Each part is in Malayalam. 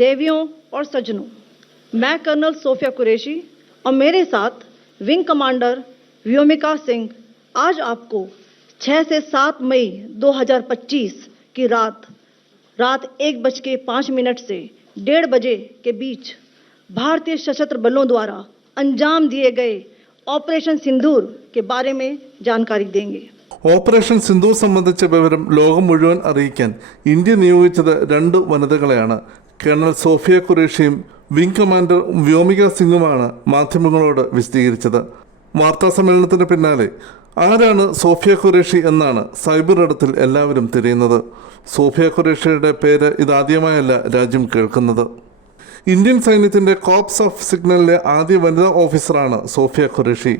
देवियों और सज्जनों, मैं कर्नल सोफिया कुरैशी और मेरे साथ विंग कमांडर व्योमिका सिंह आज आपको 6 से 7 मई 2025 की रात 1:05 से 1:30 बजे के बीच भारतीय सशस्त्र बलों द्वारा अंजाम दिए गए ऑपरेशन सिंदूर के बारे में जानकारी देंगे. ഓപ്പറേഷൻ സിന്ദൂർ സംബന്ധിച്ച വിവരം ലോകം മുഴുവൻ അറിയിക്കാൻ ഇന്ത്യ നിയോഗിച്ചത് 2 വനിതകളെയാണ്. കേണൽ സോഫിയ ഖുറേഷിയും വിംഗ് കമാൻഡർ വ്യോമിക സിംഗുമാണ് മാധ്യമങ്ങളോട് വിശദീകരിച്ചത്. വാർത്താസമ്മേളനത്തിന് പിന്നാലെ ആരാണ് സോഫിയ ഖുറേഷി എന്നാണ് സൈബർ ഇടത്തിൽ എല്ലാവരും തിരയുന്നത്. സോഫിയ ഖുറേഷിയുടെ പേര് ഇതാദ്യമായല്ല രാജ്യം കേൾക്കുന്നത്. ഇന്ത്യൻ സൈന്യത്തിൻ്റെ കോപ്സ് ഓഫ് സിഗ്നലിലെ ആദ്യ വനിതാ ഓഫീസറാണ് സോഫിയ ഖുറേഷി.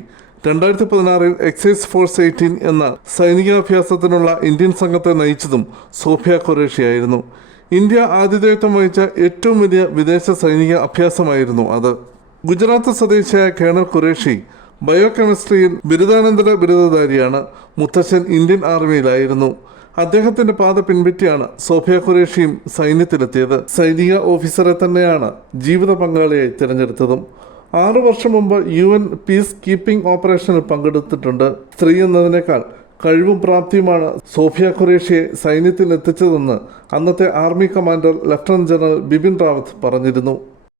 2016 എക്സൈസ് ഫോഴ്സ് 18 എന്ന സൈനികാഭ്യാസത്തിനുള്ള ഇന്ത്യൻ സംഘത്തെ നയിച്ചതും സോഫിയ ഖുറേഷിയായിരുന്നു. ഇന്ത്യ ആതിഥേയത്വം വഹിച്ച ഏറ്റവും വലിയ വിദേശ സൈനിക അഭ്യാസമായിരുന്നു അത്. ഗുജറാത്ത് സ്വദേശിയായ കേണൽ ഖുറേഷി ബയോകെമിസ്ട്രിയിൽ ബിരുദാനന്തര ബിരുദധാരിയാണ്. മുത്തച്ഛൻ ഇന്ത്യൻ ആർമിയിലായിരുന്നു. അദ്ദേഹത്തിന്റെ പാത പിൻപറ്റിയാണ് സോഫിയ ഖുറേഷിയും സൈന്യത്തിലെത്തിയത്. സൈനിക ഓഫീസറെ തന്നെയാണ് ജീവിത പങ്കാളിയായി തിരഞ്ഞെടുത്തതും. 6 വർഷം മുമ്പ് UN പീസ് കീപ്പിംഗ് ഓപ്പറേഷനിൽ പങ്കെടുത്തിട്ടുണ്ട്. സ്ത്രീ എന്നതിനേക്കാൾ കഴിവും പ്രാപ്തിയുമാണ് സോഫിയ ഖുറേഷിയെ സൈന്യത്തിൽ എത്തിച്ചതെന്ന് അന്നത്തെ army commander lieutenant general Bipin Rawat പറഞ്ഞിരുന്നു.